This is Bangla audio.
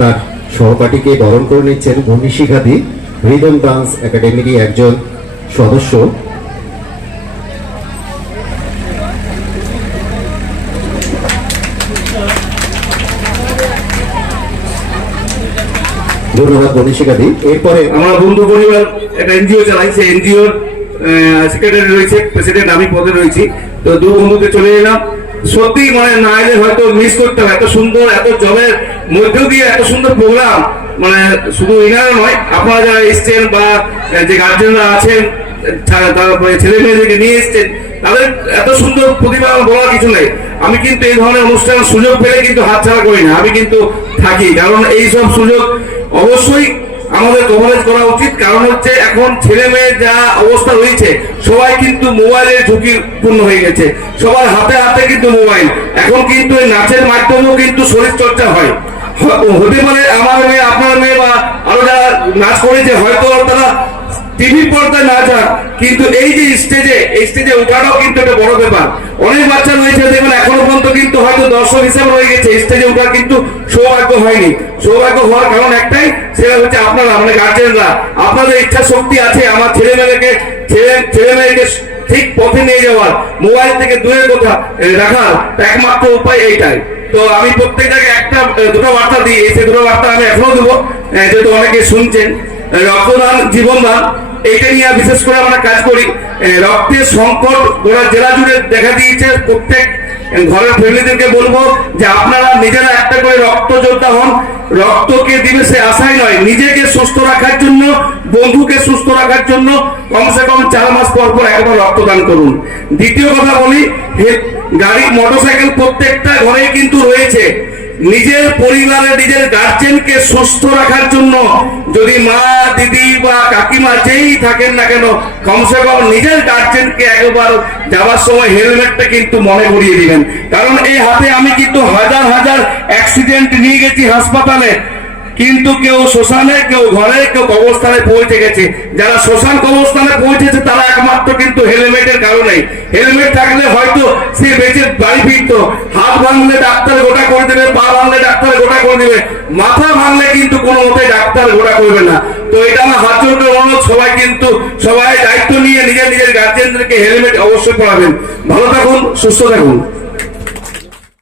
তার সহপাঠীকে বরণ করে নিচ্ছেন ভূমি শিখাদি রিদম ডান্স একাডেমিরই একজন সদস্য। ধন্যবাদ ভূমি শিখাদি। এরপরে আমার বন্ধু পরিবার একটা এনজিও চালাইছে, এনজিওর সেক্রেটারি রয়েছে, প্রেসিডেন্ট আমি পদে রয়েছি। তো দু বন্ধুকে চলে এলাম, সত্যি মানে না এলে হয়তো মিস করতে হবে। এত সুন্দর, এত জবের মধ্যেও দিয়ে এত সুন্দর প্রোগ্রাম, মানে শুধু ইনারা নয়, আপনারা যারা এসছেন বা যে গার্জেনরা আছেন, তারপরে ছেলে মেয়েদেরকে নিয়ে এসছেন, তাদের এত সুন্দর প্রতিভা বলার কিছু নেই। আমি কিন্তু এই ধরনের অনুষ্ঠানের সুযোগ পেলে কিন্তু হাতছাড়া করি না, আমি কিন্তু থাকি, কারণ এই সব সুযোগ অবশ্যই আমাদের কভারেজ করা উচিত। কারণ হচ্ছে এখন ছেলে মেয়ের যা অবস্থা রয়েছে, সবাই কিন্তু মোবাইলের ঝুঁকিপূর্ণ হয়ে গেছে, সবার হাতে হাতে কিন্তু মোবাইল। এখন কিন্তু এই নাচের মাধ্যমেও কিন্তু শরীর চর্চা হয়। হতে পারে আমার মেয়ে, আপনার মেয়ে বা আরো যারা নাচ করেছে, হয়তো তারা টিভি পর্দায় না যাক, কিন্তু এই যে স্টেজে ওঠাটাও কিন্তু একটা বড় ব্যাপার। অনেক বাচ্চা রয়েছে দেখবেন এখনো পর্যন্ত কিন্তু হয়তো দর্শক হিসেবে রয়ে গেছে, স্টেজে ওঠার কিন্তু সৌভাগ্য হয়নি। সৌভাগ্য হওয়ার কারণ একটাই, সেটা হচ্ছে আপনারা মানে গার্জেনরা, আপনাদের ইচ্ছা শক্তি আছে আমার ছেলে মেয়েকে ঠিক পথে নিয়ে যাওয়ার, মোবাইল থেকে দূরে কোথা রাখার একমাত্র উপায় এইটাই। তো আমি প্রত্যেক জায়গায় দুটো বার্তা দিই, সেই দুটো বার্তা আমি এখনো দেবো, যেহেতু অনেকে শুনছেন। রক্তদান জীবনদান, এইটা নিয়ে বিশেষ করে আমরা কাজ করি। রক্তের সংকট গোটা জেলা জুড়ে দেখা দিয়েছে। প্রত্যেক ঘরের ফ্যামিলিদেরকে বলবো যে আপনারা নিজেরা একটা করে রক্ত যোদ্ধা হন। রক্তকে দিবে সে আশাই নয়, নিজেকে সুস্থ রাখার জন্য, বন্ধুকে সুস্থ রাখার জন্য কমসে কম 4 মাস পর পর একবার রক্তদান করুন। দ্বিতীয় কথা বলি, গাড়ি মোটরসাইকেল প্রত্যেকটা ঘরে কিন্তু রয়েছে। নিজের পরিবারে নিজের গার্জেনকে সুস্থ রাখার জন্য যদি মা, দিদি বা কাকিমা যেই থাকেন না কেন, কমসে কম নিজের গার্জেনকে একবার যাওয়ার সময় হেলমেটটা কিন্তু মনে করিয়ে দিবেন। কারণ এই হাতে আমি কিন্তু হাজার হাজার অ্যাক্সিডেন্ট নিয়ে গেছি হাসপাতালে, কিন্তু কেউ শ্মশানে, কেউ ঘরে, কেউ কবরস্থানে পৌঁছে গেছে। যারা শ্মশান কবরস্থানে পৌঁছেছে তারা একমাত্র কিন্তু হেলমেটের কারণে। হেলমেট থাকলে হয়তো সে বেঁচে বাড়ি ফিরত। হাত ভাঙলে ডাক্তার গোটা করে দেবে, পা ভাঙলে ডাক্তার গোটা করে দেবে, মাথা ভাঙলে কিন্তু কোনো মতে ডাক্তার গোটা করবে না। তো এটা আমার হাত জোর করে অনুরোধ, সবাই দায়িত্ব নিয়ে নিজের গার্জেনদেরকে হেলমেট অবশ্যই পরাবেন। ভালো থাকুন, সুস্থ থাকুন।